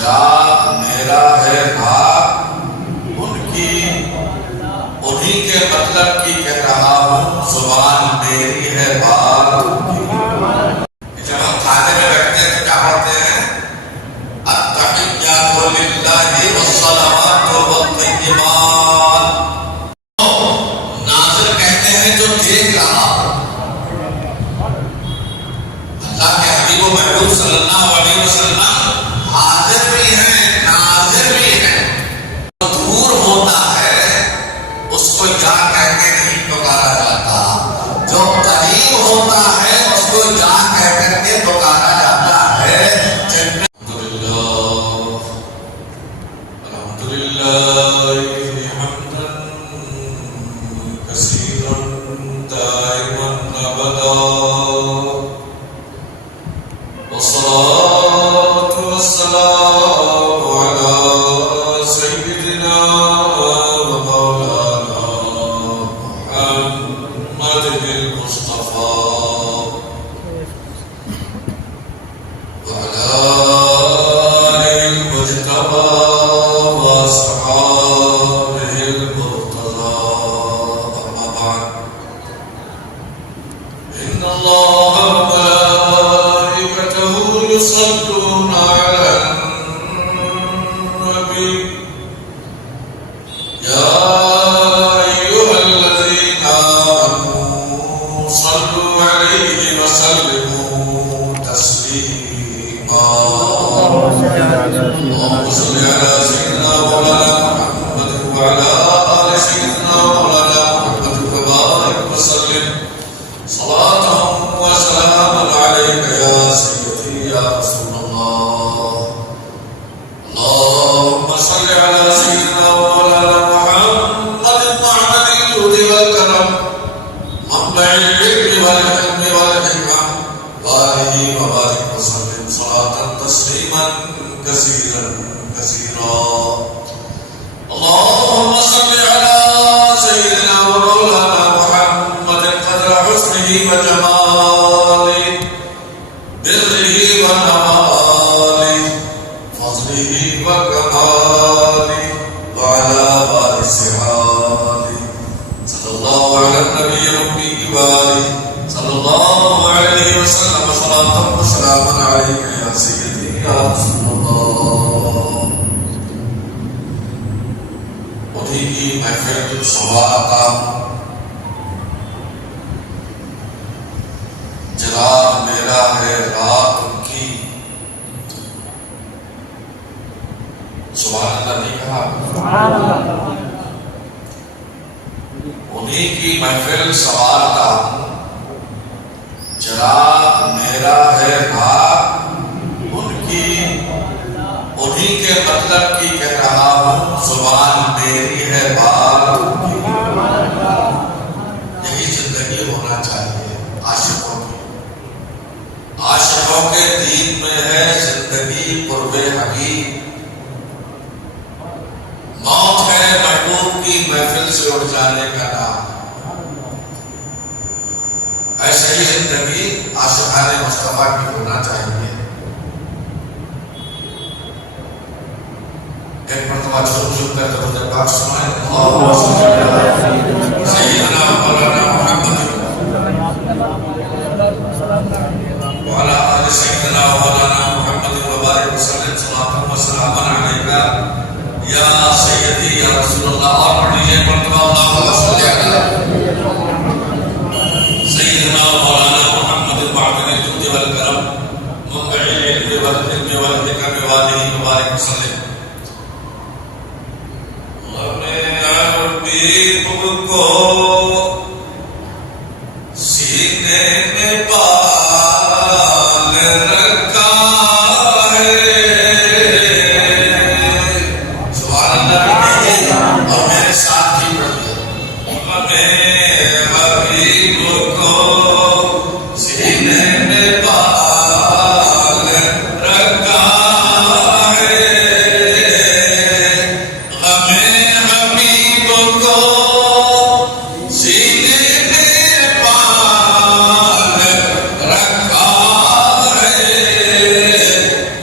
چراغ میرا ہے راہ ان کی، انہی کے مطلب کی کہہ رہا ہوں، زبان میری ہے بات ان کی۔ جب ہم کھانے میں بیٹھتے ہیں تو کیا پڑھتے ہیں؟ التحیات للہ والصلوات والطیبات۔ ناظر کہتے ہیں جو دیکھ رہا ہو، اللہ کے حبیب و محبوب صلی اللہ علیہ وسلم حاضر بھی ہیں ناظر بھی ہیں۔ دور ہوتا ہے اس کو یا کہہ کے نہیں پکارا جاتا، جو قریب ہوتا ہے اس کو یا کہہ کر کے پکارا جاتا ہے۔ الحمدللہ حمدا کثیرا دائما ابدا، والصلاة والسلام على سيدنا ومولانا محمد المصطفى وعلى آله المجتبى وأصحابه المرتضى، أما بعد، إن الله وملائكته يصلون على النبي، يا أيها الذين آمنوا صلوا عليه وسلموا تسليما۔ اللهم صل على سيدنا مولانا محمد وعلى آل سيدنا مولانا محمد وبارك وسلم صلاة وسلام عليك يا سيدي يا رسول الله۔ اللهم صل على سيدنا مولانا محمد معدن الجود والكرم، منبع العلم والحلم والحكمة، وآله وبارك وسلم صلاة تسليما كثيرا كثيرا۔ اللهم صل على سيدنا ومولانا محمد قدر حسنه وجماله، بره ونواله، فضله وكماله، وعلى وارث حاله، صلى الله على النبي الأمي وآله صلى الله عليه وسلم، صلاة وسلاما عليك يا سيدي يا رسول الله۔ انہی کی محفل سوالتا چراغ میرا ہے رات ان کی، سبحان اللہ نہیں کہا؟ انہی کی محفل سوالتا ہوں، چراغ میرا ہے راہ ان کی، انہی کے مطلب کی کہہ رہا ہوں، زبان میری ہے بات ان کی۔ یہی زندگی ہونا چاہیے عاشقوں کی۔ عاشقوں کے دین میں ہے زندگی قرب حبیب، موت ہے محبوب کی محفل سے اٹھ جانے کا نام۔ ایسے ہی زندگی عاشقان مصطفیٰ کی ہونا چاہیے۔ ایک مرتبہ چھوٹ کر درود پاک سنائیں، اللہم صلی علی سیدنا مولانا محمد وعلى آل سيدنا مولانا محمد وبارك وسلم، صلاة وسلام عليك يا سيدي يا رسول الله۔ اور پڑھ لیجیے مرتبہ اللہم صلی علی سيدنا مولانا محمد معدن الجود والكرم، منبع العلم والحلم والحكم، وآله وبارك وسلم۔ حبیب کو سینے میں پال رکھا ہے، سبحان اللہ پڑھیے اور میرے ساتھ ہی پڑھیے۔ ہمیں حبیب کو سینے میں پال رکھا ہے، ہمیں حبیب کو سینے میں پال رکھا ہے،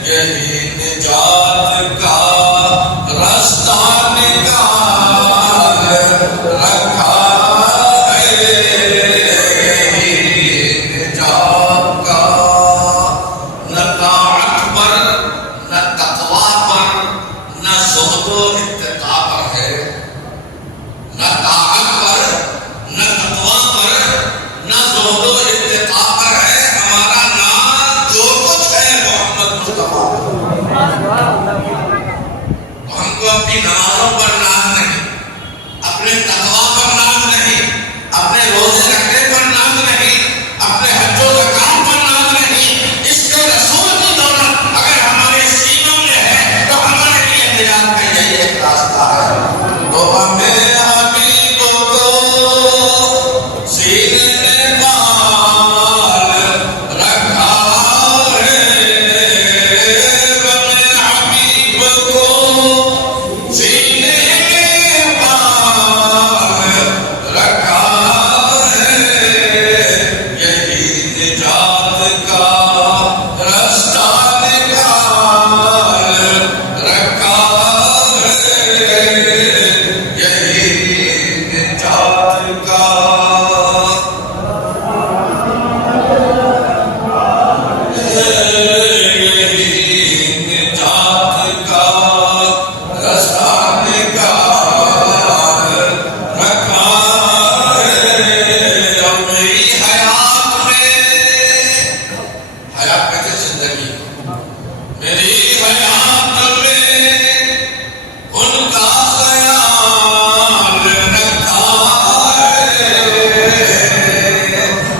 یہی نجات کا رستہ نکال رکھا ہے، نجات کا نہ طاعت پر نہ تقوی پر نہ زہد و اتقاء پر ہے، نہ طاعت پر نہ تقوی پر نہ زہد و اتقاء پر ہے۔ ہمارا نام جو کچھ ہے محمد مصطفیٰ، ہم کو اپنی نمازوں پر ناز نہیں، اپنے تقوی پر ناز نہیں، اپنے روزے رکھنے پر ناز نہیں، اپنے حج و زکات پر ناز نہیں۔ اس کے رسول کی دولت اگر ہمارے سینوں میں ہے تو ہمارے لیے نجات کا یہی ایک راستہ ہے۔ تو ہمیں حبیب کو سینے میں پال رکھا ہے، ہمیں حبیب کو سینے میں پال رکھا ہے، یہی نجات کا رستہ نکال رکھا ہے، یہی نجات کا رستہ نکال رکھا ہے۔ اب میری حیات میں، حیات کہتے ہیں زندگی، میری حیات میں ان کا خیال رکھا ہے۔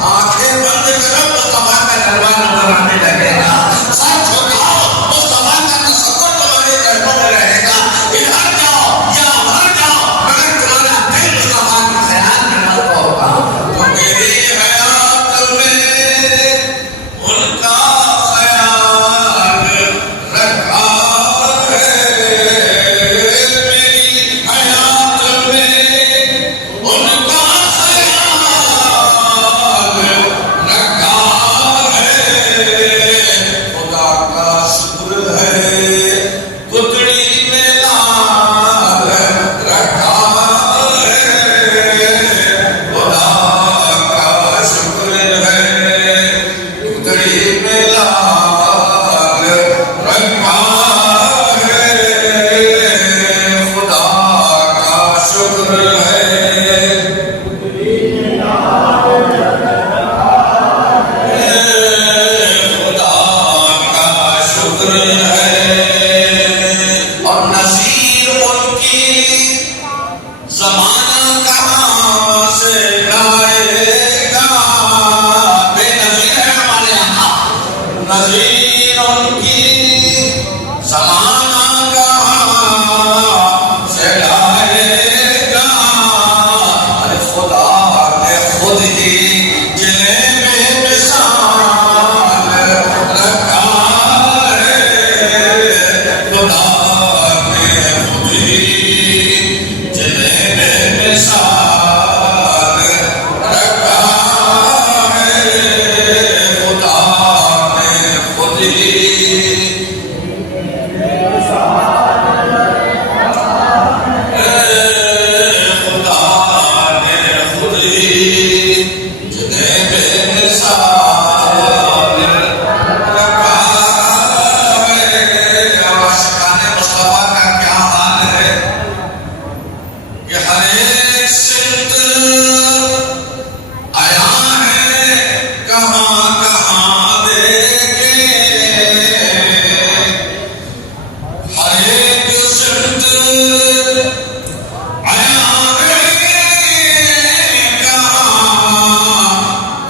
آنکھیں بند کرو مصطفیٰ کا جلوہ نظر آنے لگے گا، سر جھکاؤ مصطفیٰ کا تصور تمہارے ذہنوں میں رہے گا۔ ادھر جاؤ یا ادھر جاؤ مگر تمہارا دل مصطفیٰ کے خیال میں مت ہوگا۔ تو میری حیات میں ان کا خیال رکھا ہے، میری حیات میں ان کا خیال رکھا ہے۔ خدا کا شکر ہے پتڑی میں لال رکھا ہے، خدا کا شکر ہے پتڑی میں لال رکھا ہے، خدا کا شکر ہے۔ خدا کا شکر ہے۔ اور نظیر ان کی زمانہ کہاں سے لائے گا، بے نظیر ہے ہمارے یہاں۔ نظیر ان کی زمانہ کہاں سے لائے گا، ارے خدا نے خود ہی جلے میں مثال رکھا ہے، خدا نے خود ہی جلے میں مثال رکھا ہے، خدا نے خود ہی خدا نے خود ہی جلے میں مثال رکھا ہے۔ عاشقان مصطفیٰ کا کیا حال ہے کہ ہر ایک سمت آیا ہے، کہاں کہاں دیکھے، ہر ایک سمت آیا ہے، کہاں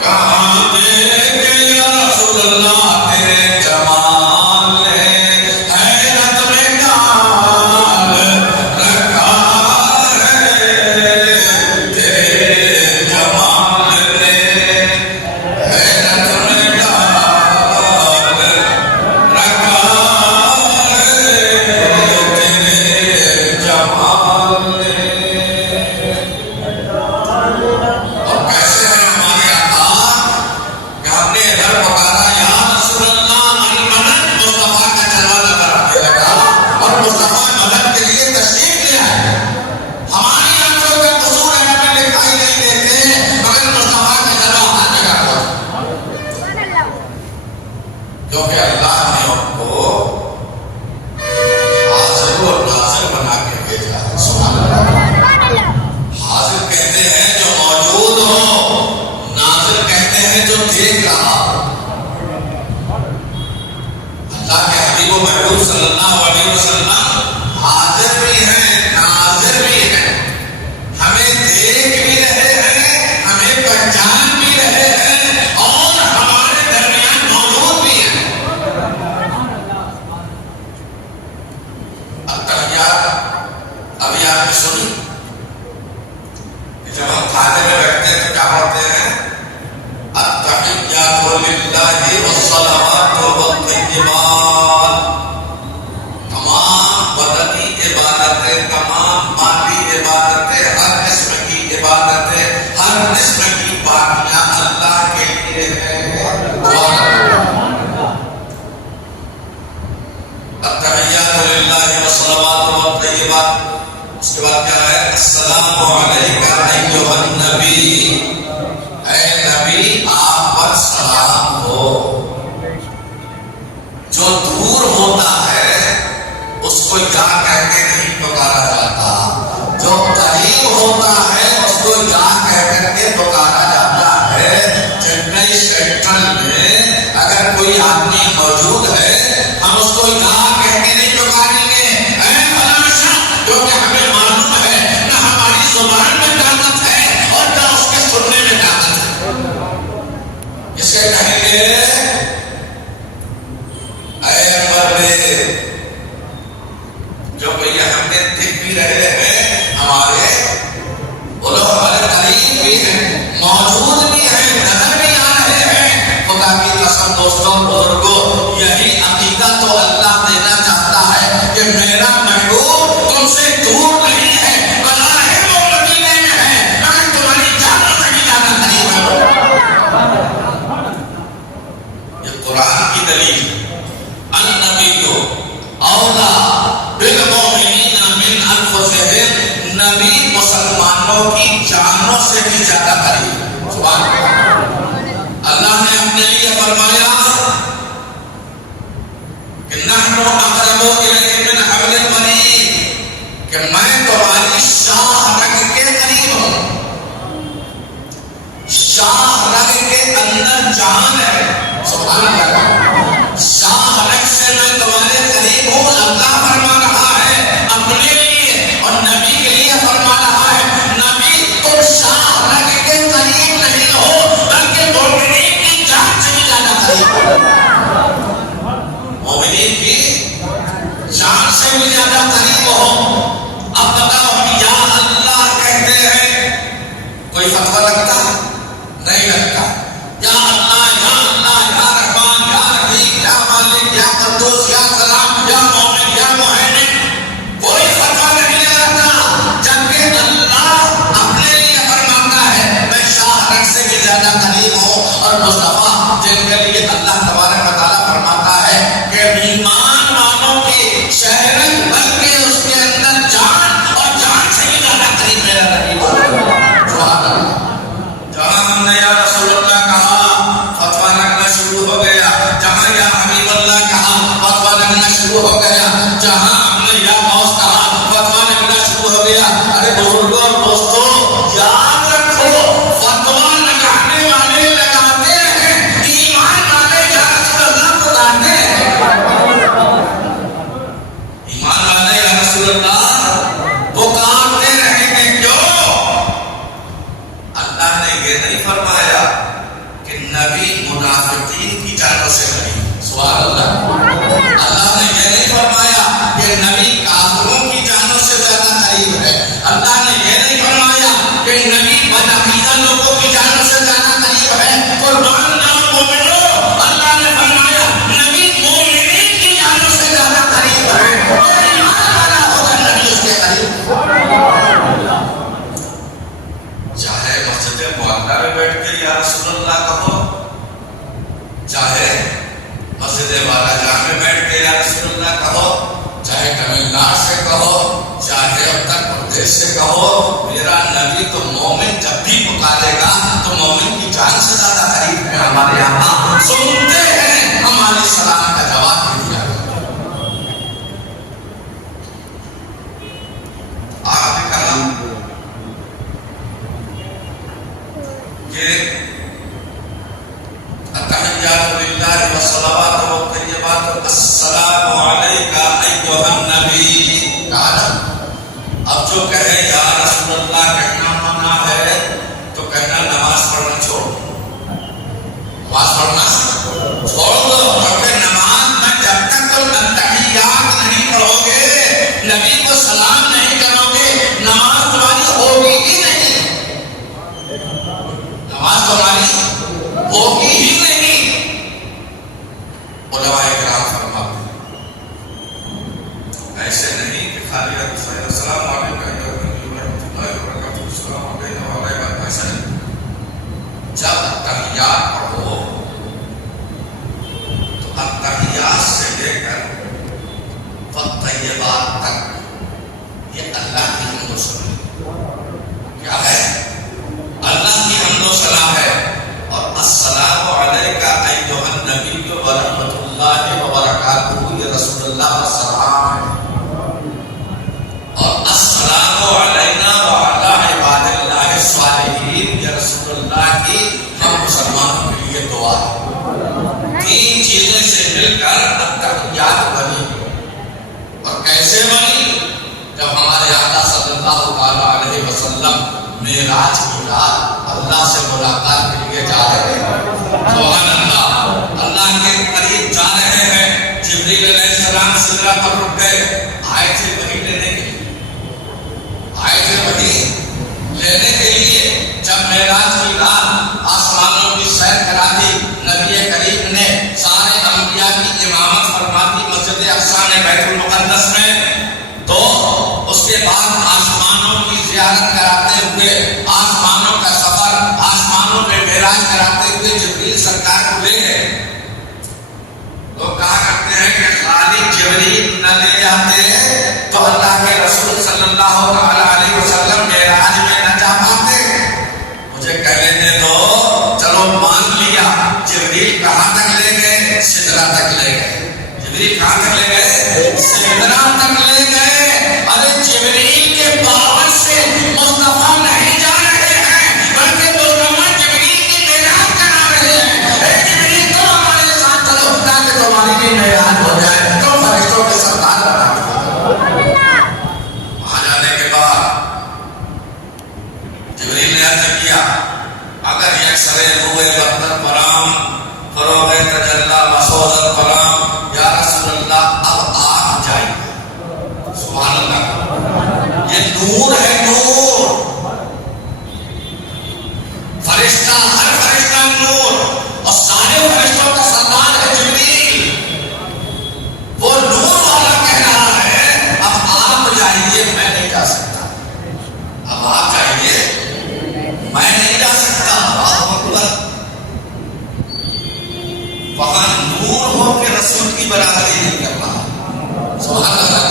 کہاں دیکھے، یا رسول اللہ تیرے جمال نے حیرت میں ڈال صلی اللہ علیہ وسلم حاضر بھی ہیں ناظر بھی ہیں، ہمیں دیکھ بھی رہے ہیں، ہمیں پہچان بھی رہے ہیں اور ہمارے درمیان موجود بھی ہیں۔ التحیات ابھی آپ نے سنی کہ جب ہم کھانے میں بیٹھتے ہیں تو کیا پڑھتے ہیں؟ التحیات للہ والصلوات والطیبات، تمام بدنی عبادتیں، تمام مالی عبادتیں، ہر قسم کی عبادتیں، ہر قسم کی پاکیاں اللہ کے لیے ہیں۔ التحیات للہ والصلوات والطیبات، اس کے بعد کیا ہے؟ السلام علیکہ ایھا النبی، اے نبی آپ پر سلام ہو۔ جو دور ہوتا ہے اس کو جا کہہ کے نہیں پکارا جاتا، جو قریب ہوتا ہے اس کو جا کہہ کر کے پکارا جاتا ہے۔ چنئی سینٹرل میں اگر کوئی آدمی موجود ہے، ہم اس کو جا کہہ کے نہیں پکاریں گے اے فلاں شخص، کیونکہ ہمیں معلوم ہے نہ ہماری زبان میں طاقت ہے اور نہ اس کے سننے میں طاقت ہے۔ اسے کہیں گے اے مرے، جو بھئی ہم نے دیکھ بھی رہے ہیں، ہمارے وہ لوگ ہمارے قریب بھی ہیں، موجود بھی ہیں، نظر بھی آ رہے ہیں۔ خدا کی قسم دوستوں بزرگوں، یہی عقیدہ تو اللہ دینا چاہتا ہے کہ میرا محبوب تم سے دور نہیں ہے، بظاہر وہ مدینے میں ہے مگر تمہاری جانوں سے بھی زیادہ قریب ہے۔ یہ قرآن کی دلیل ہے۔ النبی اولا بالمؤمنین من انفسہم، نبی مسلمانوں کی جانوں سے بھی زیادہ قریب ہے۔ سبحان اللہ۔ اللہ نے اپنے لیے فرمایا کہ نحن اقرب الیہ من حبل الورید، کہ میں تمہاری شاہ رگ کے قریب ہوں۔ شاہ رگ کے اندر جان ہے۔ سبحان اللہ۔ شاہ رگ سے میں تمہارے قریب ہوں، اللہ فرما رہا ہے اپنے لیے اور نبی کے لیے فرما رہا ہے نبی تم شاہ رگ کے قریب نہیں ہو بلکہ مومنین کی جان سے بھی زیادہ قریب ہو۔ مومنین کی جان سے بھی زیادہ قریب ہو۔ اب بتاؤ یا اللہ کہتے ہیں، کوئی فتویٰ لگتا ہے؟ نہیں لگتا۔ یا اللہ یا اللہ یا رحمان یا رحیم یا مالک یا قدوس یا سلام یا مومن یا مہیمن، کوئی فتویٰ نہیں لگتا، جبکہ اللہ اپنے لیے فرماتا ہے میں شاہ رگ سے بھی زیادہ قریب ہوں۔ اور مصطفیٰ جن کے لیے اللہ تبارک و تعالیٰ فرماتا ہے کہ ایمان والوں کی شہرت بلکہ اس کے اندر جان اور جان سے بھی زیادہ قریب میرا نبی ہو۔ سبحان اللہ۔ جہاں ہم نے یا رسول اللہ کہا فتویٰ لگنا شروع ہو گیا، جہاں یا حبیب اللہ کہا فتویٰ لگنا شروع ہو گیا، جہاں ہم نے یا غوث کہا فتویٰ لگنا شروع ہو گیا۔ ارے بزرگوں اور دوستوں یاد رکھو، فتویٰ لگانے والے لگاتے ہیں، ایمان والے یا رسول اللہ کو لاتے ہیں۔ ایمان والے یا رسول اللہ پکارتے رہیں گے، کیوں؟ اللہ نے یہ نہیں فرمایا کہ نبی منافقین کی جانوں سے قریب، سبحان اللہ۔ اللہ نے یہ نہیں فرمایا کہ نبی کافروں کی جانوں سے زیادہ قریب ہے۔ اللہ نے یہ نہیں فرمایا کہ نبی بدعقیدہ لوگوں کی جانوں سے زیادہ قریب ہے۔ قربان جاؤ مومنو، اللہ نے فرمایا نبی مومنین کی جانوں سے زیادہ قریب ہے۔ ایمان والا ہوگا نبی اس کے قریب۔ چاہے مسجد معلیٰ میں بیٹھ کے یا رسول اللہ کہو، چاہے مسجد والا جہاں میں بیٹھ کے یا رسول اللہ کہو، چاہے تمل ناڈو سے کہو، چاہے اتر پردیش سے کہو، میرا نبی تو مومن جب بھی پکارے گا تو مومن کی جان سے زیادہ قریب ہے۔ ہمارے یہاں سنتے ہیں، ہماری سلام کا جواب بھی دیا۔ آپ نے کہا کہ التحیات للہ والصلوات والطیبات، السلام علیکہ دکھا دیا السلام علیکم ورحمۃ اللہ وبرکاتہ السلام علیکم ورحمۃ اللہ وبرکاتہ. جب تحیات پڑھو تو التحیات سے لے کر والطیبات تک یہ اللہ کی حمد و ثنا کیا ہے؟ اللہ کی حمد و ثنا ہے. اور السلام علیک ایھا النبی ورحمۃ اللہ وبرکاتہ یہ رسول اللہ کا سلام ہے. اور السلام علینا وعلی عباد اللہ الصالحین یہ رسول اللہ کی ہم مسلمانوں کے لیے دعا ہے. تین چیزیں سے مل کر التحیات بنی. اور کیسے بنی؟ جب ہمارے آقا صلی اللہ علیہ وسلم معراج کی رات اللہ سے ملاقات کے لیے جا رہے ہیں. سبحان اللہ. اللہ کے قریب جا رہے ہیں. جبریل علیہ السلام سدرہ پر رک گئے. آئے تھے وہی لینے کے لیے. جب معراج کی رات آسمانوں کی سیر کرا دی نبی کریم نے سارے انبیاء کی امامت فرما دی مسجد اقصی میں بیت المقدس میں. تو اس کے بعد آسمانوں کی زیارت کراتے ہوئے آسمانوں کا سفر آسمانوں میں معراج کراتے ہوئے جبریل سرکار کو لے گئے. لوگ کہا کرتے ہیں کہ خالی جبریل نہ لے جاتے تو اللہ کے رسول صلی اللہ علیہ وسلم معراج میں نہ جا پاتے. مجھے کہہ لینے دو. چلو مان لیا. جبریل کہاں تک لے گئے؟ سدرہ تک لے گئے. جبریل کہاں تک لے گئے؟ سدرہ تک لے گئے. ارے جبریل کے باور سے مصطفیٰ نہیں جا رہے ہیں بلکہ مصطفیٰ جبریل کی معراج کرا رہے ہیں. اے جبریل تو ہمارے ساتھ چلو تاکہ تمہاری بھی معراج ہو جائے. تو فرشتوں کے سردار بنا. وہاں جانے کے بعد جبریل نے عرض کیا اگر یک سرے روئے بردر پرام فروغ تجلہ مسعود پرام یا رسول اللہ اب آپ جائیں. سبحان اللہ. یہ نور ہے نور. فرشتہ ہر فرشتہ نور اور سارے فرشتوں کا سردار ہے جبریل. وہ نور والا کہہ رہا ہے اب آپ جائیے میں نہیں جا سکتا. اب آپ جائیے میں نہیں جا سکتا. وہاں نور ہو کے رسول کی برابری نہیں کر رہا. سبحان اللہ.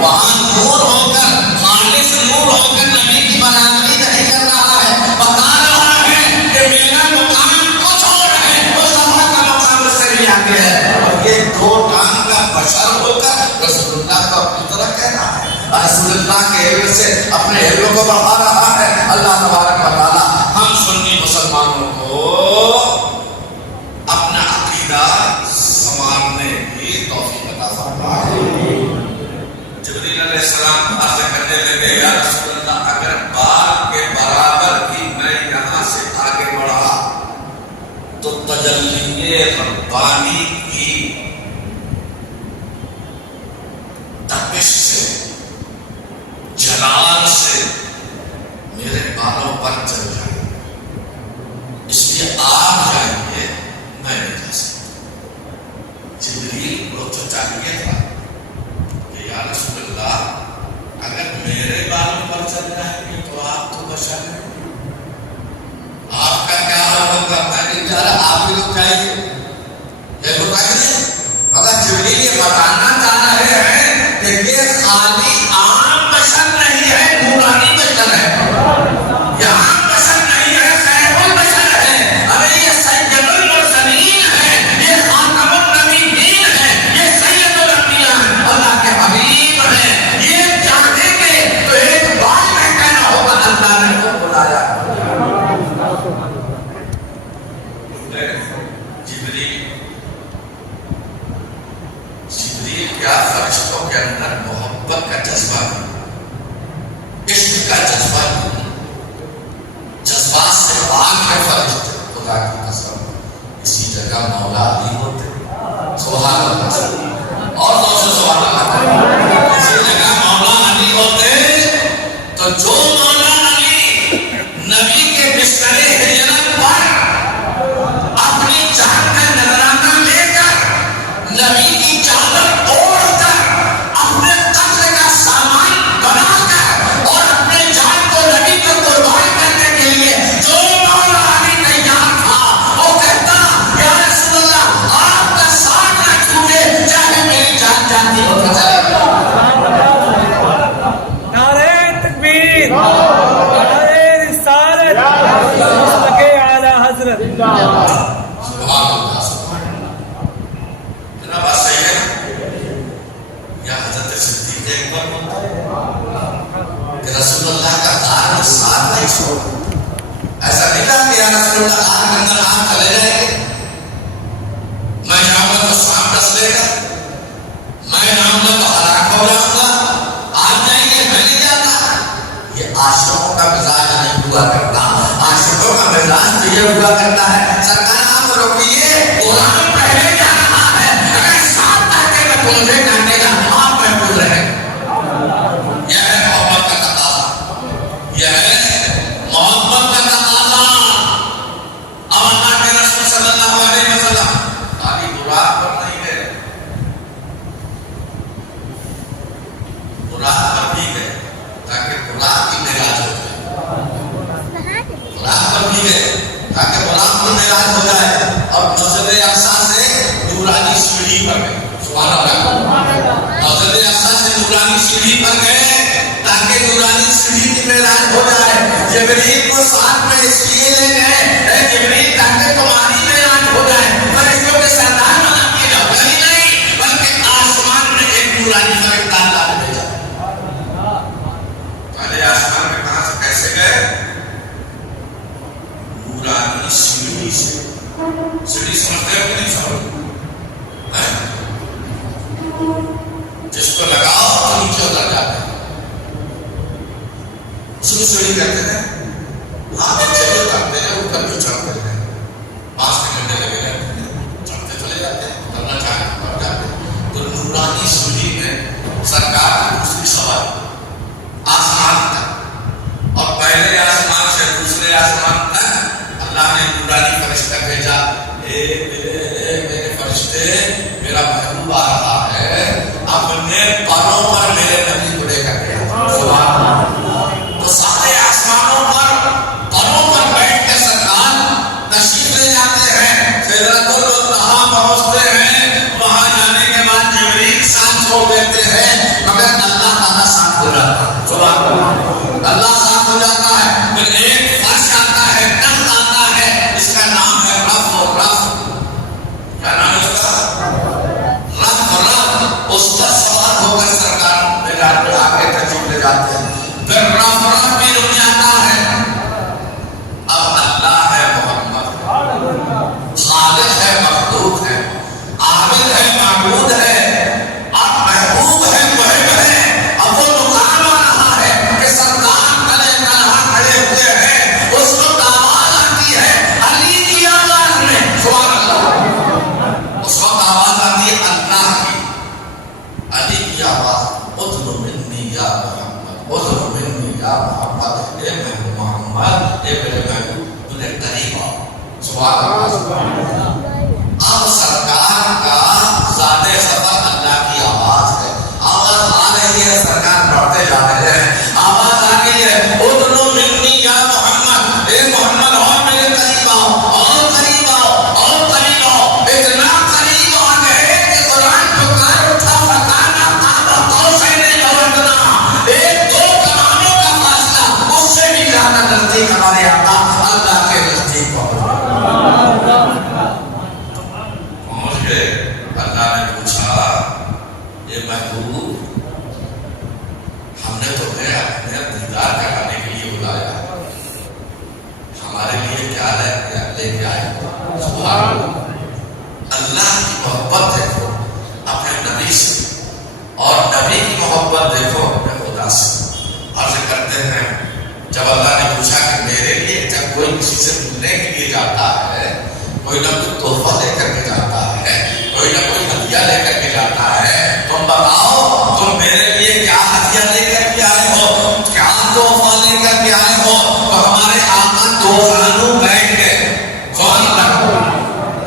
وہاں نور ہو کر خالص نور ہو کر نبی کی برابری نہیں کر رہا ہے. بتا رہا ہے کہ میرا مقام کچھ اور ہے مصطفیٰ کا مقام اس سے بھی آگے ہے. اور یہ دو ٹانگ کا بشر ہو کر رسول اللہ کو اپنی طرح کہہ رہا ہے. رسول اللہ کے علم سے اپنے علم کو بڑھا رہا ہے. اللہ تبارک و تعالی ہم سنی مسلمانوں کو اپنا عقیدہ سنوارنے کی توفیق عطا فرمائے. جبریل علیہ السلام عرض کرنے لگے یا رسول اللہ اگر بال کے برابر بھی میں یہاں سے آگے بڑھا تو تجلی ربانی کی تپش سے جلال سے میرے بالوں پر چل جائے. اس لیے آپ جائیے میں نہیں جا سکتا. جبریل کو تو چاہیے تھا کہ یا رسول اللہ اگر میرے بالوں پر چل جائیں گے تو آپ تو بشر ہیں. آپ کا کیا حال ہوگا؟ میں نہیں جا رہا. آپ بھی لوگ جائیے. یہ بتائیے اگر جبریل یہ بتانا چاہ رہے ہیں کہ یہ خالی عام بشر نہیں ہے نورانی بشر ہے. یہ عام بشر نہیں ہے خیر البشر ہے. ارے یہ سید المرسلین ہے. یہ خاتم النبیین ہے. یہ سید الانبیاء اللہ کے حبیب ہیں. یہ چاہتے تھے تو ایک بات میں کہنا ہوگا اللہ نے کو بلایا. جبریل کیا فرشتوں کے اندر محبت کا جذبہ ہے. عشق کا جذبہ ہے. جذبات سے پاک ہے فرشتے. خدا کی قسم اسی جگہ مولا علی ہوتے. سبحان اللہ. اور دوسرے سبحان اللہ. اسی جگہ مولا علی ہوتے تو جو مولا علی نبی کے بستر ہجرت پر اپنی جان کا نذرانہ لے کر نبی کی چادر اوڑھ کر اپنے قتل کا ہوتا چلے گا. نعرہ تکبیر، نعرہ رسالت، مصداق اعلی حضرت. سبحان اللہ سبحان اللہ. جناب بات صحیح ہے یا حضرت صدیق اکبر بولتا ہے کہ رسول اللہ کا دار ساتھ نہیں چھوڑا. ایسا نہیں کہا کہ یا رسول اللہ آگ کے اندر آپ چلے جائیں گے، میں جاؤں گا تو سانپ ڈس لے گا، میں جاؤں گا تو ہلاک ہو جاؤں گا، آپ جائیں گے میں نہیں جاتا. یہ عاشقوں کا مزاج نہیں ہوا کرتا. عاشقوں کا مزاج تو یہ ہوا کرتا ہے سرکار آپ روکیے، قرآن پہلے جا رہا ہے، اگر ساتھ تاکہ میں پوچھے کرنے کا آپ محفوظ رہے. یہ ہے محبت کا تقاضا، یہ ہے محبت کا تقاضا. اب اللہ کے رسول صلی اللہ علیہ وسلم خالی براق پر نہیں گئے، براق پر بھی گئے تاکہ براق کی معراج ہو جائے. براق پر بھی گئے تاکہ براق کی معراج ہو جائے اور مسجد اقصی سے نورانی سیڑھی پر گئے. سبحان اللہ. مسجد اقصی سے نورانی سیڑھی پر گئے تاکہ نورانی سیڑھی کی معراج ہو جائے. جبریل کو ساتھ میں اس لیے لے گئے اے جبریل تاکہ تمہاری معراج ہو جائے. فرشتوں کے سردار بنا کے جاؤ نہیں بلکہ آسمان میں ایک نورانی فرشتہ لا کے بھیجا. پہلے آسمان میں کہاں سے کیسے گئے؟ نورانی سیڑھی سے. سیڑھی سمجھتے ہو کہ نہیں سمجھتے؟ جس کو لگاؤ تو نیچے اتر جاتے ہیں، اس کو سیڑھی کہتے ہیں. آپ نیچے بھی اترتے ہیں، اوپر بھی چڑھتے ہیں، 5 گھنٹے لگے رہتے ہیں، چڑھتے چلے جاتے ہیں، اترنا چاہیں اتر جاتے ہیں. تو نورانی سیڑھی میں سرکار کی دوسری سواری آسمان تک، اور پہلے آسمان سے دوسرے آسمان تک اللہ نے نورانی فرشتہ بھیجا. میرے فرشتے میرا محبوب آ رہا ہے، اپنے پروں پر میرے نبی کو لے کر گیا. سبحان اللہ. تو سارے آسمانوں پر پروں پر بیٹھ کے سرکار تشریف لے جاتے ہیں، سدرۃ المنتہا پہنچتے ہیں. وہاں جانے کے بعد جبریل ساتھ چھوڑ دیتے ہیں مگر اللہ تعالیٰ ساتھ ہو جاتا ہے. سبحان اللہ. اللہ ساتھ ہو جاتا ہے. پھر ایک فرش آتا ہے، تخت آتا ہے، اس کا نام ہے رف. اور رف کیا نام ہے اس کا؟ رف. رف اس پر سوار ہو کر سرکار معراج میں آگے تشریف لے جاتے ہیں. پھر رف رف بھی رک جاتا ہے. اب اللہ ہے محمد، خالق ہے مخلوق ہے، عابد ہے معبود ہے، اب محبوب ہے محب ہے. اب وہ مقام آ رہا ہے کہ سرکار کلے تنہا کھڑے ہوئے ہیں، اس کو آواز آتی ہے علی کی آواز میں. سبحان اللہ. اس وقت آواز آتی ہے اللہ کی، علی کی آواز. اطلب منی یا محمد، اطلب منی یا محمد. اے محمد، اے میرے محبوب تجھے قریب آؤ. سبحان اللہ. اب سرکار کا ذات سفر اللہ کی آواز ہے. آواز آ رہی ہے، سرکار بڑھتے جا رہے ہیں. آواز آ رہی ہے اطلب منی یا محمد، اے محمد اور میرے قریب آؤ، اور قریب آؤ، اور قریب آؤ. اتنا قریب آ گئے کہ قرآن پکار اٹھا فکانا قاب قوسین او ادنیٰ. 1-2 کمانوں کا فاصلہ، اس سے بھی زیادہ نزدیک ہمارے آقا اللہ کے نزدیک پہنچ گئے. اللہ نے پوچھا یہ محبوب، ہم نے تمہیں اپنے دیدار کرانے کے لیے بلایا، ہمارے لیے کیا لے کے آئے؟ سبحان اللہ. اللہ کی محبت دیکھو اپنے نبی سے، اور نبی کی محبت دیکھو اپنے خدا سے. عرض کرتے ہیں جب اللہ نے پوچھا کہ میرے لیے، جب کوئی کسی سے ملنے کے لیے جاتا ہے، کوئی نہ کوئی تحفہ لے کر کے جاتا ہے، کوئی نہ کوئی ہدیہ لے کر کے جاتا ہے، تم بتاؤ تم میرے لیے کیا ہدیہ لے کر کے آئے ہو، کیا تحفہ لے کر کے آئے ہو؟ تو ہمارے آقا دو زانو بیٹھ گئے. کون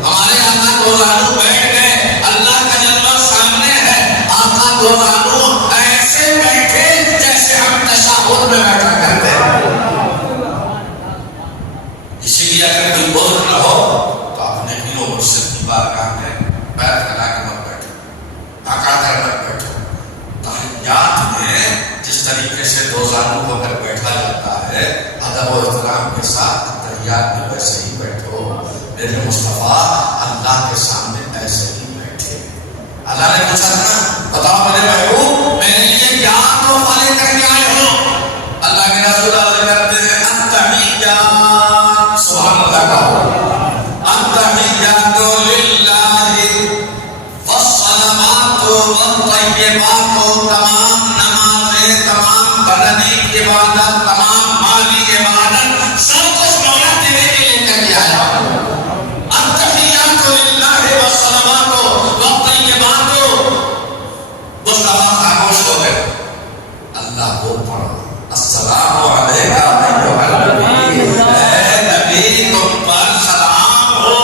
ہمارے آقا دو زانو بیٹھ گئے. اللہ کا جلوہ سامنے ہے، آقا دو زانو ایسے بیٹھے جیسے ہم تشہد میں بیٹھا کرتے ہیں. اسی لیے اگر کوئی بزرگ نہ ہو تو اپنے بھی طریقے سے دو زانوں کو اگر بیٹھا جاتا ہے ادب و احترام کے ساتھ تحیات میں ویسے ہی بیٹھو. میرے مصطفیٰ اللہ کے سامنے ایسے ہی بیٹھے. اللہ نے پوچھا تھا بتاؤ میرے محبوب میرے لیے کیا تحفہ لے کر کے آئے ہو؟ اللہ کے رسول عرض کرتے ہیں التحیات. سبحان اللہ کا التحیات للہ والصلوات والطیبات. تمام نمازیں، تمام بدنی عبادت، تمام مالی عبادت سب کچھ مولا تیرے لیے کر کے آیا. التحیات للہ والصلوات والطیبات. مصطفیٰ خاموش ہو گئے. اللہ کو پڑھا السلام علیکہ ایھا النبی. اے نبی تم پر سلام ہو.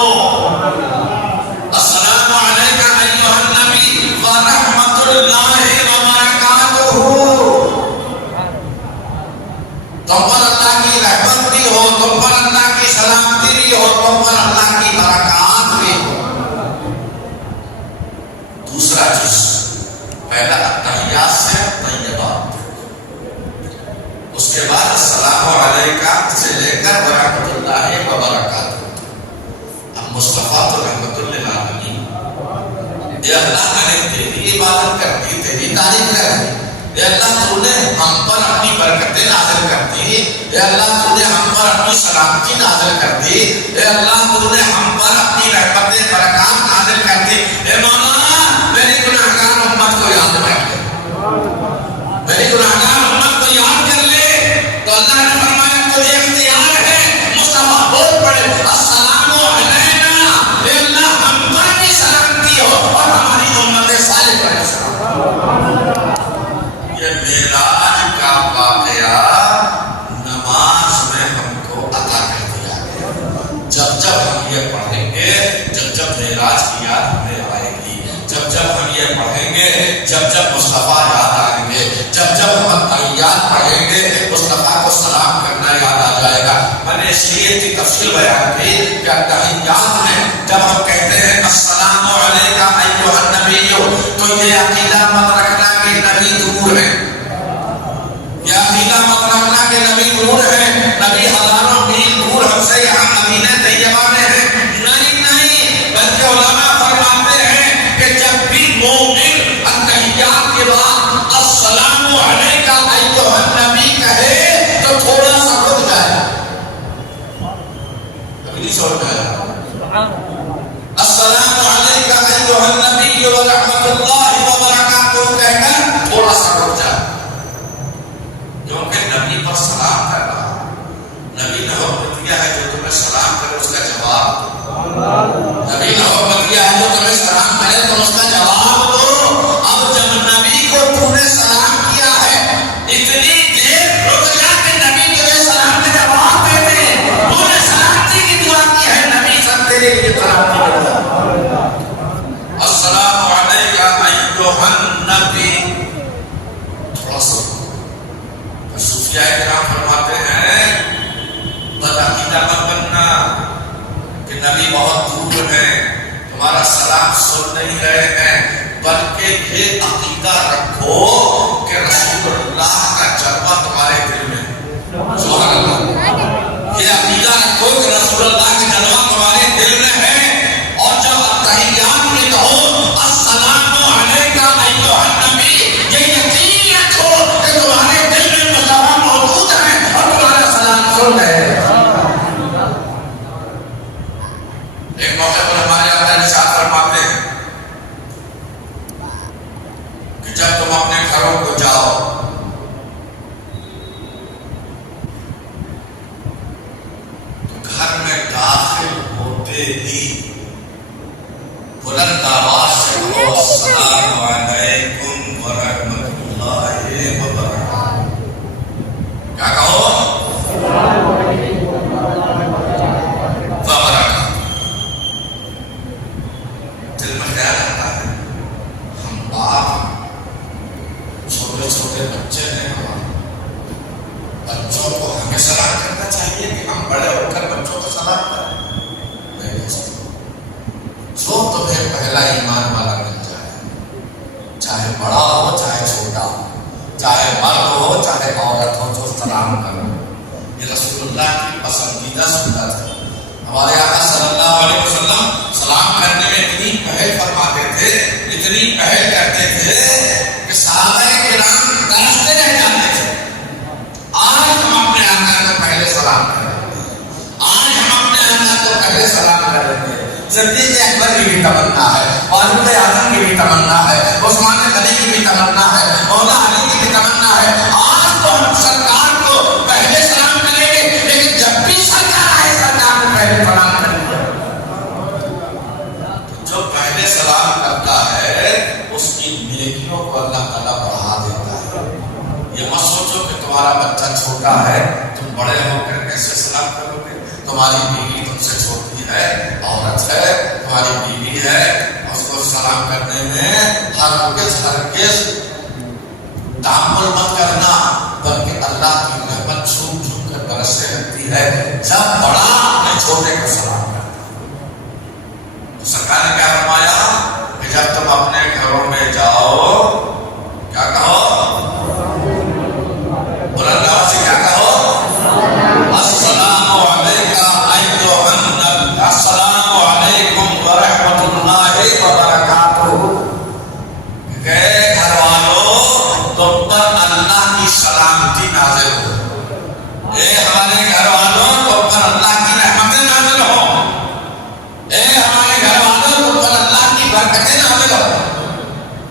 السلام علیکہ ایھا النبی ورحمۃ اللہ وبرکاتہ. تم پر اللہ کی رحمت بھی ہو، تم پر اللہ کی سلامتی بھی ہو، تم پر اللہ کی برکات بھی ہو. دوسرا چیز پہلا تحیات سے طیبات، اس کے بعد السلام علیکہ سے لے کر ورحمۃ اللہ وبرکاتہ. اب مصطفیٰ تو رحمت للعالمین. اے اللہ میں نے تیری عبادت کر دی، تیری تعریف کر دی. اے اللہ تو نے ہم پر اپنی برکتیں نازل کر دی. اے اللہ تو نے ہم پر اپنی سلامتی نازل کر دی. اے اللہ تو نے ہم پر اپنی رحمتیں برکات نازل کر دی. اے مولا میری گناہگار امت کو یاد کر لے، میری گناہگار امت کو یاد کر لے. تو اللہ نے فرمایا تجھے اختیار ہے. مصطفیٰ بول پڑے السلام علینا. اے اللہ ہم پر بھی سلامتی ہو اور ہماری امت صالح پر بھی سلامتی. یہ معراج کا واقعہ نماز میں ہم کو عطا کر دیا گیا. جب ہم یہ پڑھیں گے، جب معراج کی یاد ہمیں آئے گی، جب ہم یہ پڑھیں گے، جب مصطفیٰ یاد آئیں گے، جب ہم تحیات پڑھیں گے مصطفیٰ کو سلام کرنا یاد آ جائے گا. میں نے اس لیے کی تفصیل بیان کی کہ تحیات میں جب ہم کہتے ہیں السلام علیکہ ایھا النبی تو یہ عقیدہ مت رکھنا کہ نبی دور ہے. یہ عقیدہ مت رکھنا کہ نبی دور ہے، نبی ہزاروں میل دور ہم سے یہاں مدینہ طیبہ میں ہے. نہیں، بلکہ علماء فرماتے ہیں کہ جب بھی مومن التحیات کے بعد السلام علیکہ ایھا النبی کہے تو تھوڑا سا رک جائے. کبھی نہیں سوچ جائے السلام علیکہ ایھا النبی ورحمۃ اللہ وبرکاتہ کہہ کر تھوڑا سا رک جائے. کیونکہ نبی پر سلام کر رہا. نبی نے حکم دیا ہے جو تمہیں سلام کرے اس کا جواب دو. نبی نے حکم دیا ہے جو تمہیں سلام کرے تو اس کا جواب دو. اب جب نبی کو تم نے سلام کیا ہے اتنی دیر رک جا کہ نبی تجھے سلام کا جواب دے دے. تو نے سلامتی کی دعا کی ہے، نبی سب تیرے لیے سلامتی کرتا. السلام علیکہ ایھا النبی. تھوڑا سا صوفیاء کرام فرماتے ہیں بد عقیدہ مت بننا کہ نبی بہت دور ہے، تمہارا سلام سن نہیں رہے ہیں، بلکہ یہ عقیدہ رکھو کہ رسول اللہ کا جلوہ تمہارے دل میں. سبحان اللہ. یہ عقیدہ رکھو کہ رسول اللہ کا جلوہ تمہارے دل میں ہے. اور جب تحیات میں کہو السلام علیکہ ایھا النبی، یہ یقین رکھو کہ تمہارے دل میں مصطفیٰ موجود ہے اور تمہارا سلام سن رہے ہیں. ایک موقع پر ہمارے اندر ارشاد فرماتے ہیں کہ جب تم اپنے گھروں کو جاؤ تو گھر میں داخل ہوتے ہی بلند آواز سے کہو السلام علیکم ورحمۃ اللہ وبرکاتہ. کیا کہو؟ دل میں خیال آتا ہے ہم باپ چھوٹے چھوٹے بچے ہیں، بچوں کو ہمیں سلام کرنا چاہیے کہ ہم بڑے ہو کر بچوں کو سلام کریں. نہیں دوستو، جو تمہیں پہلا ایمان والا مل جائے، چاہے بڑا ہو چاہے چھوٹا ہو، چاہے مرد ہو پسندیدہ سنت ہے. ہمارے آقا صلی اللہ علیہ وسلم سلام کرنے میں اتنی پہل فرماتے تھے، اتنی پہل کرتے تھے کہ صحابہ کرام ترستے رہ جاتے تھے. آج ہم اپنے آقا کو پہلے سلام کر رہے ہیں، آج ہم اپنے آقا کو پہلے سلام کر رہے ہیں. صدیق اکبر کی بھی تمنا ہے، فاروق اعظم کی بھی تمنا ہے، عثمان غنی کی بھی تمنا ہے، مولا علی کی بھی تمنا ہے. آج تو ہم سرکار کو پہلے سلام کریں گے، لیکن جب بھی سرکار آئے سرکار کو پہلے سلام کریں گے. جو پہلے سلام کرتا ہے اس کی نیکیوں کو اللہ تعالیٰ بڑھا دیتا ہے. یہ مت سوچو کہ تمہارا بچہ چھوٹا ہے، تم بڑے ہو کر کیسے سلام کرو گے. تمہاری بیوی تم سے چھوٹی ہے، عورت ہے، تمہاری بیوی ہے، اس کو سلام کرنے میں ہرگز تامل مت کرنا، بلکہ اللہ کی رحمت چھوٹ چھوٹ کر برسنے لگتی ہے جب بڑا اپنے چھوٹے کو سلام کرتا ہے. تو سرکار نے کیا فرمایا کہ جب تم اپنے گھروں میں جاؤ کیا کہو؟ بلند آواز سے کیا کہو؟ السلام السلام علیکم ورحمۃ اللہ وبرکاتہ. کہ گھر والوں تم پر اللہ کی سلامتی نازل ہو. اے ہمارے گھر والوں تم پر اللہ کی رحمتیں نازل ہو. اے ہمارے گھر والوں تم پر اللہ کی برکتیں نازل ہو.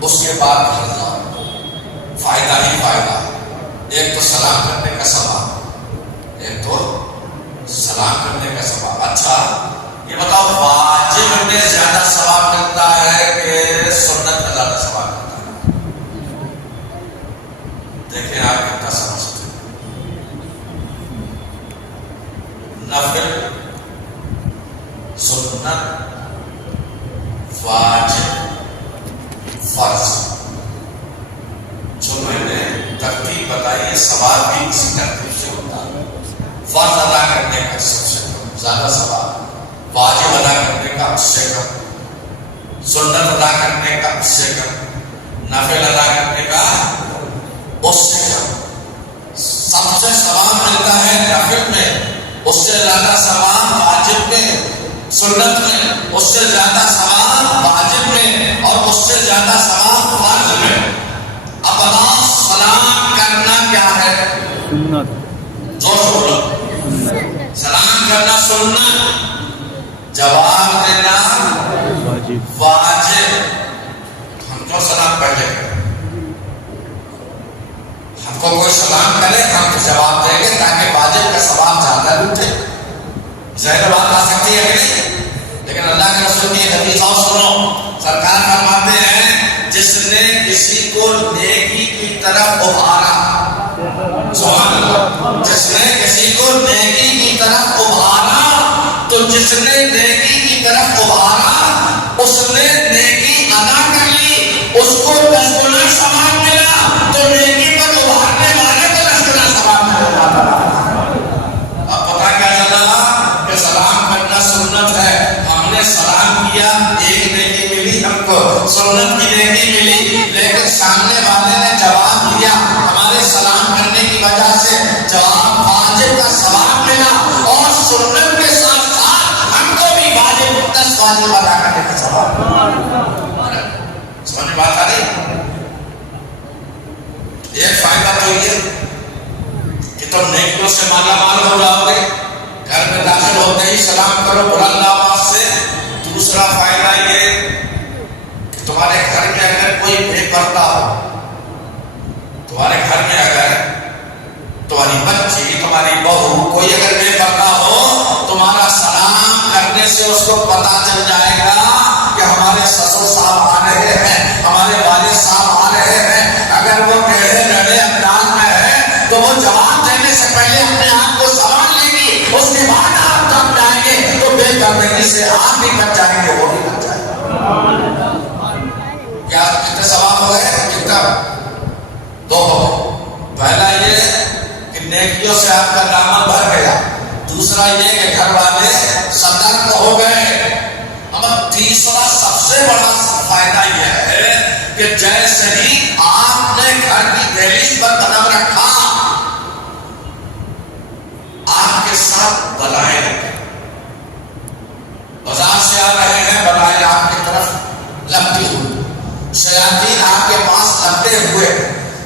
اس کے بعد فائدہ ہی فائدہ. ایک تو سلام کرنے کا ثواب، ایک تو سلام کرنے کا ثواب. اچھا یہ بتاؤ، واجب میں زیادہ ثواب ملتا ہے کہ سنت میں زیادہ ثواب ملتا ہے؟ دیکھیں آپ کتنا سمجھتے ہیں. نفل، سنت، واجب، فرض، جو میں نے ترتیب بتائی ہے ثواب بھی اسی ترتیب سے ہوتا ہے. فرض ادا کرنے کا سب سے زیادہ ثواب، واجب ادا کرنے کا اس سے کم، سنت ادا کرنے کا اس سے کم، نفل ادا کرنے کا اس سے کم. سب سے ثواب ملتا ہے نفل میں، اس سے زیادہ ثواب واجب میں، سنت میں اس سے زیادہ ثواب واجب میں، اور اس سے زیادہ ثواب فرض میں. اب بتاؤ سلام کرنا کیا ہے؟ سنت. جو سلام کرنا سنت، جواب دینا واجب. ہم کو سلام پہلے کریں، ہم کو کوئی سلام کرے ہم تو جواب دیں گے تاکہ واجب کا ثواب زیادہ لوٹے. ظاہر بات آ سکتی ہے کہ نہیں؟ لیکن اللہ کے رسول کی حدیث اور سنو. سرکار فرماتے ہیں جس نے کسی کو نیکی کی طرف ابھارا، سبحان اللہ، جس نے کسی کو نیکی کی طرف ابھارا، تو جس نے نیکی کی طرف ابھارا اس نے نیکی ادا کر لی، اس کو 10 گنا ثواب ملا، تو نیکی پر ابھارنے والے کو 10 گنا ثواب ملا. اب پتا کیا چلا کہ سلام کرنا سنت ہے. ہم نے سلام کیا، ایک نیکی ملی ہم کو، سنت کی نیکی ملی، لیکن سامنے والے نے جواب دیا، ہمارے سلام کرنے کی وجہ سے جواب واجب کا ثواب ملا، اور سنت کے ساتھ ساتھ ہم کو بھی واجب 10 واجب ادا کرنے کا ثواب. سمجھ بات آ رہی؟ ایک فائدہ تو یہ کہ تم نیکیوں سے مالا مال ہو جاؤ گے، گھر میں داخل ہوتے ہی سلام کرو بلند آواز سے. دوسرا فائدہ یہ کہ تمہارے گھر میں اگر کوئی بے پردہ ہو، تمہارے گھر میں اگر تمہاری بچی، تمہاری بہو، کوئی اگر بے پردہ ہو، تمہارا سلام کرنے سے اس کو پتا چل جائے گا کہ ہمارے سسر صاحب آ رہے ہیں، ہمارے والد صاحب آ رہے ہیں. اگر وہ ٹیڑھے میڑھے انداز میں ہے تو وہ جواب دینے سے پہلے اپنے آپ کو سنبھال لے گی، اس کے بعد آپ جب جائیں گے تو بے پردگی سے آپ بھی بچ جائیں گے، وہ بھی بچ جائیں گے. کیا کتنے ثواب ہو گئے؟ کتنا؟ 2 ہو گئے. پہلا یہ کہ نیکیوں سے آپ کا دامن بھر گیا، دوسرا یہ کہ گھر والے سترک ہو گئے. اب تیسرا سب سے بڑا فائدہ یہ ہے کہ جیسے ہی آپ نے گھر کی دہلیز پر قدم رکھا، آپ کے ساتھ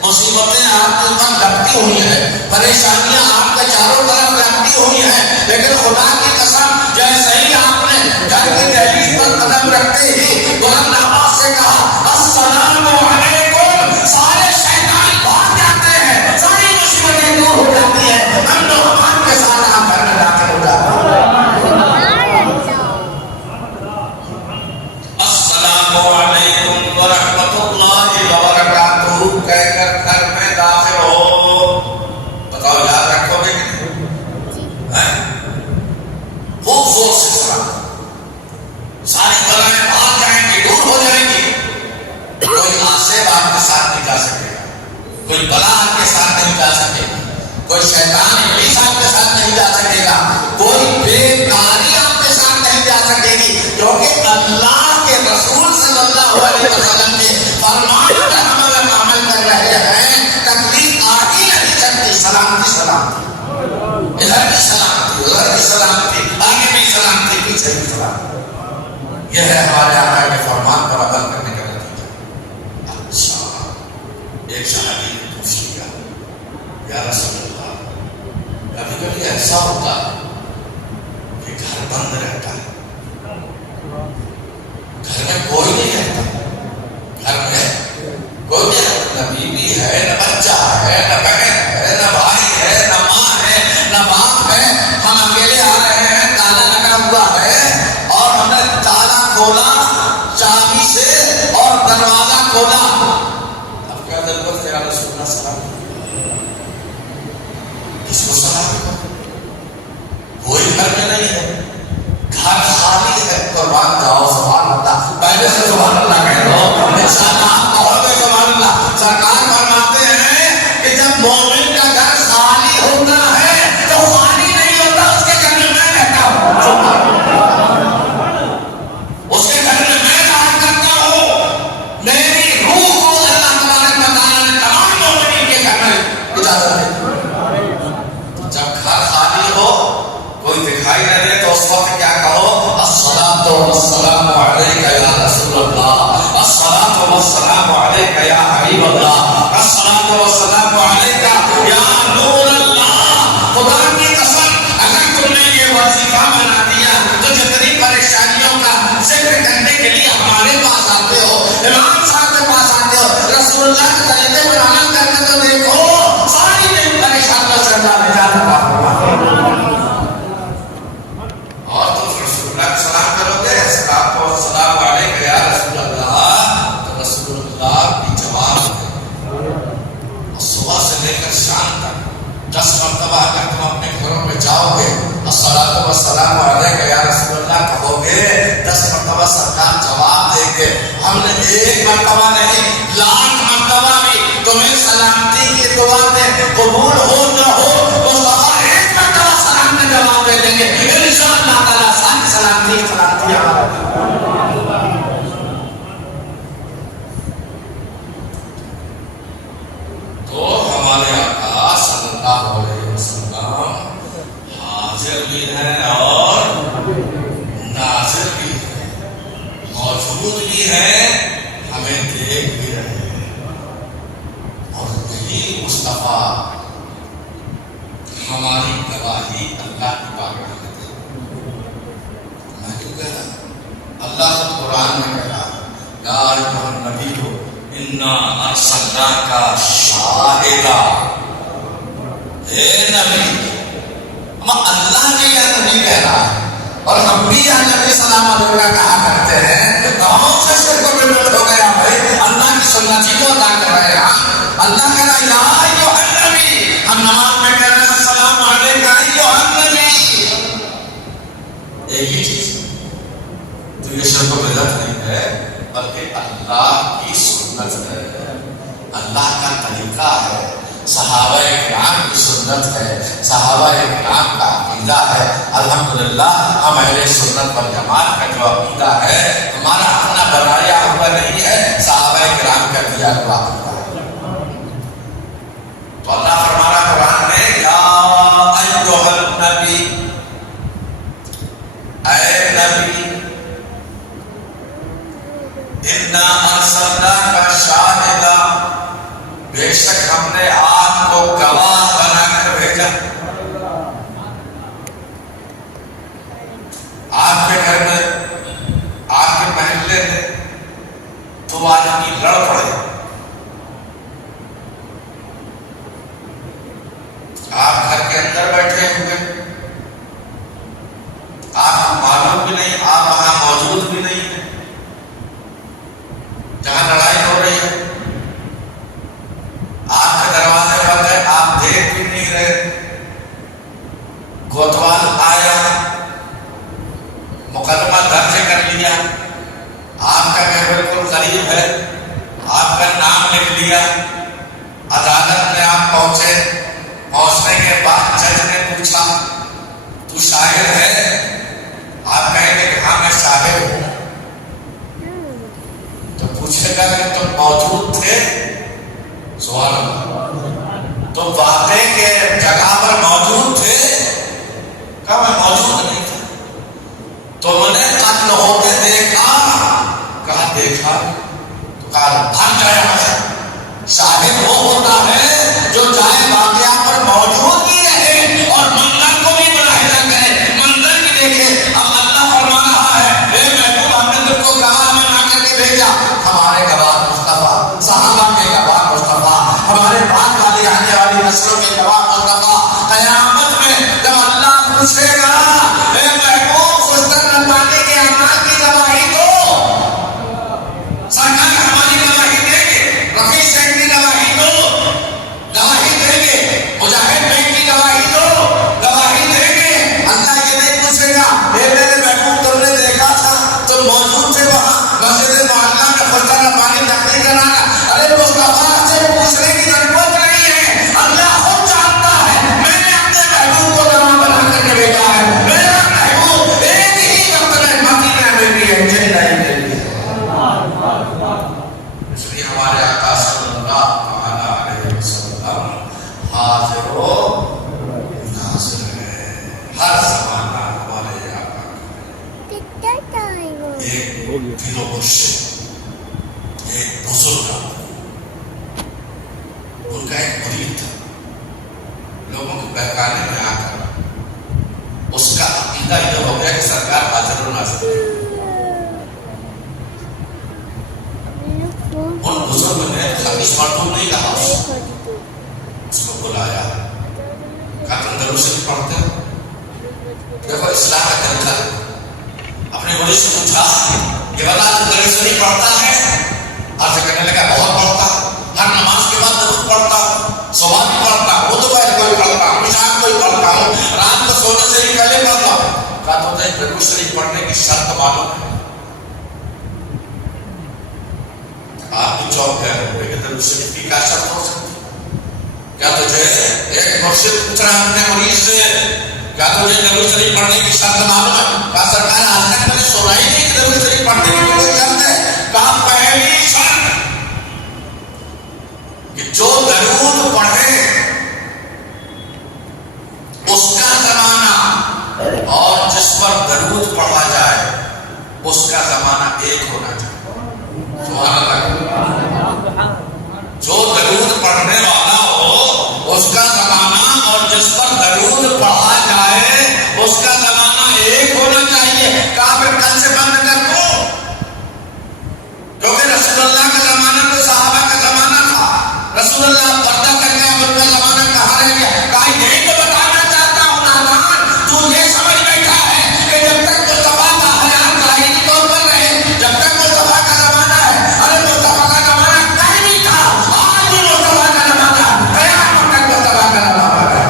مصیبتیں آپ کے اوپر لپٹی ہوئی ہیں، پریشانیاں آپ کے چاروں طرف لپٹی ہوئی ہیں، لیکن خدا کی قسم جیسے ہی آپ نے گھر کی دہلیز پر قدم رکھتے ہی بلند آواز سے کہا السلام علیکم، سارے شیطان بھاگ جاتے ہیں، ساری مصیبتیں دور ہو جاتی ہیں، امن و امان کے ساتھ آپ گھر میں داخل ہو جاتے ہیں۔ السلام علیکم ورحمۃ اللہ وبرکاتہ کہہ کر گھر میں داخل ہو، بتاؤ یاد رکھو گے کہ نہیں؟ خوب زور سے سلام، ساری بلائیں بھاگ جائیں گی، دور ہو جائیں گی، کوئی آصف آپ کے ساتھ نہیں جا سکے گا، کوئی بلا آپ کے ساتھ نہیں جا سکے گا، کوئی شیطان ابلیس آپ کے ساتھ نہیں جا سکے گا، کوئی بیکاری آپ کے ساتھ نہیں جا سکے گی، کیونکہ اللہ کے رسول صلی اللہ علیہ وسلم کے فرمان پر ہم اگر عمل کر رہے ہیں، تکلیف آ ہی نہیں سکتی، سلامتی سلامتی، ادھر کی سلامتی، ادھر کی سلامتی، آگے بھی سلامتی، پیچھے بھی سلامتی، یہ ہے ہمارے آقا کے فرمان پر عمل کرنے کا نتیجہ۔ اچھا، ایک صحابی نے پوچھ لیا یا رسول اللہ، کبھی کبھی ایسا ہوتا ہے کہ گھر بند رہتا ہے، گھر میں کوئی نہیں رہتا، گھر میں کوئی نہیں رہتا، نہ بیوی ہے، نہ بچہ ہے، نہ بہن ہے، نہ بھائی ہے، نہ ماں ہے، نہ باپ ہے، ہم اکیلے آ رہے ہیں، تالا لگا ہوا ہے اور ہم نے تالا کھولا چابی سے اور دروازہ کھولا، اب کیا ضرورت ہے یا رسول اللہ سلام کس کو سلام کرو؟ کوئی گھر میں نہیں ہے، گھر خالی ہے، قربان جاؤ، سبحان اللہ، پہلے سے سبحان اللہ کہہ دو، انشاءاللہ آپ کہو گے سبحان اللہ۔ سرکار فرماتے ہیں کہ جب مومن کا گھر خالی ہوتا ہے تو خالی نہیں ہوتا، اس کے گھر میں میں رہتا ہوں، اس کے گھر میں میں رہا کرتا ہوں، میری روح کو اللہ تبارک و تعالیٰ نے تمام مومنین کے گھر میں اجازت دی۔ جب گھر خالی ہو، کوئی دکھائی نہ دے تو اس وقت کیا کہو؟ الصلاۃ والسلام علیک یا رسول اللہ، الصلاۃ والسلام علیک یا حبیب اللہ، الصلاۃ والسلام علیک یا نور اللہ۔ خدا کی قسم اگر تم نے یہ وظیفہ بنا دیا تو جتنی پریشانیوں کا ذکر کرنے کے لیے ہمارے پاس آتے ہو، امام صاحب کے پاس آتے ہو، رسول اللہ کے طریقے پر عمل کرنے تو دیکھو، ساری پریشانیوں سے اللہ نجات عطا فرمائے۔ اور تم رسول اللہ کو سلام کرو گے، السلام علیکم یا رسول اللہ، تو رسول اللہ کی جواب ہے، اور صبح سے لے کر شام تک 10 مرتبہ اگر تم اپنے گھروں میں جاؤ گے الصلاۃ والسلام علیکم یا رسول اللہ کہو گے، 10 مرتبہ سرکار جواب دیں گے، ہم نے 1 مرتبہ نہیں 1,00,000 مرتبہ بھی تمہیں سلامتی کی دعا دیں، قبول ہو نہ ہو مصطفیٰ 1 مرتبہ سلام میں جواب دے دیں گے، انشاءاللہ تعالیٰ ساری سلامتی سلامتی ہمارے۔ تو ہمارے آقا صلی اللہ علیہ وسلم حاضر بھی ہیں اور ناظر بھی ہیں، موجود بھی ہیں، ہمیں دیکھ بھی رہے ہیں، اور یہی مصطفیٰ ہماری گواہی اللہ کی بارگاہ میں دے۔ میں کیوں کہہ رہا؟ اللہ خود قرآن میں کہہ رہا یا ایھا النبی انا ارسلناک شاہدا، اے نبی، اللہ نے یا نبی کہہ رہا ہے اور ہم بھی یا نبی سلام علیکہ کہا کرتے ہیں، تو ہم سے شرک و بدعت ہو گیا بھائی، اللہ کی سنت ہی کو ادا کر رہے ہیں۔ اللہ کہہ رہا یا ایھا النبی، ہم نماز میں کہہ رہے ہیں السلام علیکم ایھا النبی، ایک ہی چیز، تو یہ شرک و بدعت نہیں ہے بلکہ اللہ کی سنت ہے، اللہ کا طریقہ ہے، صحابہ کرام کی سنت ہے، صحابہ کرام کا عقیدہ ہے۔ الحمدللہ ہم اہل سنت والجماعت کا جو عقیدہ ہے ہمارا اپنا بنایا ہوا نہیں ہے، صحابہ کرام کا دیا ہوا عقیدہ ہے۔ تو اللہ فرما رہا قرآن میں یا ایھا النبی، اے نبی، انا ارسلناک شاہدا، بے بے شک ہم نے آپ کو گواہ بنا کر بھیجا. آپ کے گھر میں آپ کے محلے میں تو آدمی لڑ پڑے, آپ گھر کے اندر بیٹھے ہوئے, آپ معلوم بھی نہیں, آپ وہاں موجود بھی نہیں ہیں جہاں لڑائی ہو رہی ہے, آپ کے دروازے بند ہے, آپ دیکھ بھی نہیں رہے. کوتوال آیا, مقدمہ درج کر لیا, آپ کا گھر بالکل قریب ہے, آپ کا نام لکھ لیا, عدالت میں آپ پہنچے. پہنچنے کے بعد جج نے پوچھا تو شاہد ہے؟ آپ کہیں گے کہ ہاں میں شاہد ہوں. تو پوچھے گا کہ تم موجود تھے؟ سوال تو واقعے کے جگہ پر موجود تھے؟ کہا میں موجود نہیں تھا. تم نے قتل ہوتے دیکھا؟ کہا دیکھا. تو کہا بھاگ جائے یہاں سے. شاہد وہ ہوتا ہے جو چاہے واقعہ پر موجود بھی رہے اور منظر کو بھی ملاحظہ کرے, منظر بھی دیکھے. اب اللہ فرما رہا ہے اے محبوب ہم نے تم کو گواہ بنا کر کے بھیجا. ہمارے گواہ مصطفیٰ, صحابہ کے گواہ مصطفیٰ, ہمارے بعد والی آنے والی نسلوں کے گواہ مصطفیٰ. قیامت میں جب اللہ پوچھے گا اے محبوب خوشتر ربانی کے اعمال کی گواہی دو, سرکار ہماری گواہی دیں گے, رفیع شیخ کی گواہی دو, گواہی دیں گے, مجاہد بھائی کی گواہی دو, گواہی دیں گے. اللہ یہ نہیں پوچھے گا اے میرے محبوب تم نے دیکھا تھا, تم موجود تھے وہاں مسجد معلیٰ میں خوشتر ربانی تقریر کرانا. ارے مصطفیٰ سے پوچھنے کی ضرورت نہیں ہے, اللہ خود جانتا ہے. میں نے اپنے محبوب کو گواہ بنا کر کے بھیجا ہے. میرا محبوب ایک ہی وقت میں مدینہ میں بھی ہے, جنہ ہی میں بھی ہے. اس لیے ہمارے آقا صلی اللہ علیہ وسلم حاضر و ناظر ہے. ہر زمانہ ہمارے آقا ایک دل و مرشد, ایک بزرگ, ان کا ایک مرید تھا. لوگوں کے بہکانے میں آ کر اس کا عقیدہ یہ ہو گیا کہ سرکار حاضر و ناظر ہے. ان بزرگ نے خبیث مردوں نہیں کہا, اس کو بلایا, کہا تم درود شریف پڑھتے ہو؟ دیکھو اسلام کا طریقہ. اپنے بڑے سے پوچھا کہ بتا تم درود شریف پڑھتا ہے؟ آپ سے کہنے لگا بہت پڑھتا ہوں, ہر نماز کے بعد درود پڑھتا ہوں, صبح بھی پڑھتا ہوں, خود پہلے کوئی پڑھتا ہوں, شام کو پڑھتا ہوں, رات کو سونے سے بھی پہلے پڑھتا ہوں. کہا تو تجھے درود شریف پڑھنے کی شرط معلوم ہے؟ آپ بھی چوک گئے ہوں کہ درود شریف کی کیا شرط ہو سکتی؟ کیا تجھے ایک مرشد پوچھ رہا ہے اپنے مرید سے کیا تجھے درود شریف پڑھنے کی شرط معلوم ہے؟ کہا سرکار آج تک میں نے سنا ہی نہیں کہ درود شریف پڑھنے کی کوئی شرط ہے. کہا پہلی شرط کہ جو درود پڑھے اس کا زمانہ اور جس پر درود پڑھا جائے اس کا زمانہ ایک ہونا چاہیے. سبحان اللہ. جو درود پڑھنے والا ہو اس کا زمانہ اور جس پر درود پڑھا جائے اس کا زمانہ ایک ہونا چاہیے. کہا پھر کل سے بند کر دو, کیونکہ رسول اللہ کا زمانہ تو صحابہ کا زمانہ تھا. رسول اللہ پردہ کر گیا, ان کا زمانہ کہاں رہ گیا؟ کہا یہی تو بتانا چاہتا ہوں نادان, تو یہ سمجھ بیٹھا ہے کہ جب تک مصطفیٰ کا حیات ظاہری طور پر رہے, جب تک مصطفیٰ کا زمانہ ہے. ارے مصطفیٰ کا زمانہ کہیں نہیں تھا, آج بھی مصطفیٰ کا زمانہ ہے, قیامت تک مصطفیٰ کا زمانہ ہے.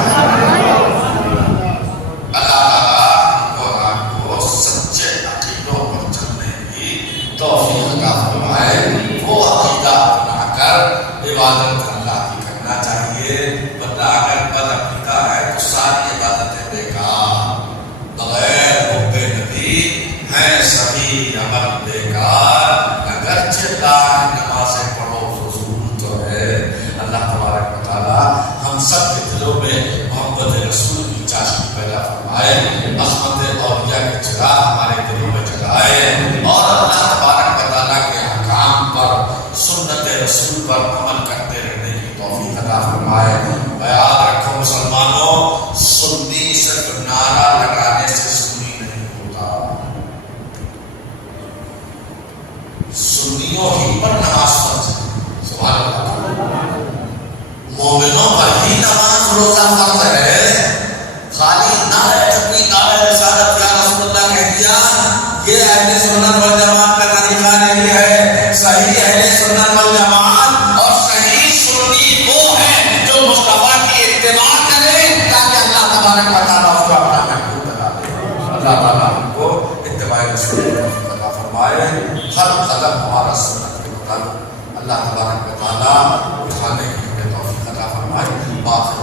اللہ کو آپ کو سچے عقیدوں پر چلنے کی توفیق عطا فرمائے. وہ عقیدہ اپنا کر عبادت اللہ کی کرنا چاہیے. ورنہ اگر بد عقیدہ ہے عطا فرمائے. یاد رکھو مسلمانوں، سنی صرف نعرہ لگانے سے سنی نہیں ہوتا. سنیوں ہی پر نماز فرض ہے. سبحان اللہ. مومنوں پر ہی نماز روزہ فرض ہے. خالی نعرہ تکبیر نعرہ رسالت یا رسول اللہ کہہ دیا، یہ اہل سنت والجماعت کا طریقہ نہیں ہے. صحیح اہل سنت والجماعت اور صحیح سنی وہ ہے جو مصطفیٰ کی اتباع کرے تاکہ اللہ تبارک و تعالیٰ اس کو اپنا محبوب بنا دے. اللہ تعالیٰ ہم کو اتباع رسول کی توفیق عطا فرمائے. ہر قدم ہمارا سنت کے مطابق اللہ تبارک و تعالیٰ اٹھانے کی ہمیں توفیق عطا فرمائے. آخر